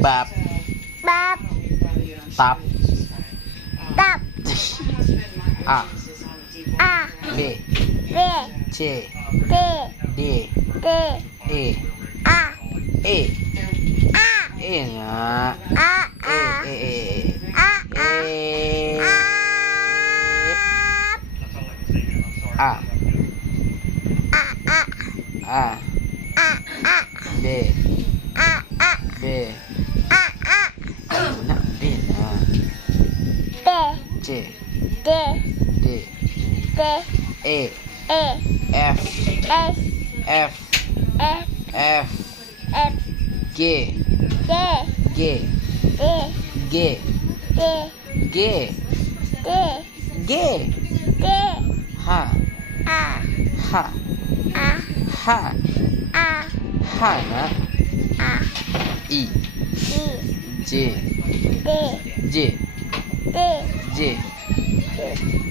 Bab. Bab. Tap. Tap. A. A. B. B. C. T. D. T. E. A. E. A. E nga. A. E. A. E. E. A. E. A. A. A. A. A. A. B. A. A. B. A. A. Una B na. T. C. T. D. T. E. E. F. S. F. F. F. F. G. G. G. G. G. G. G. G. G. G. H. A. H. A. H. A. H na. A. E. E. J. D. J. D. J. D.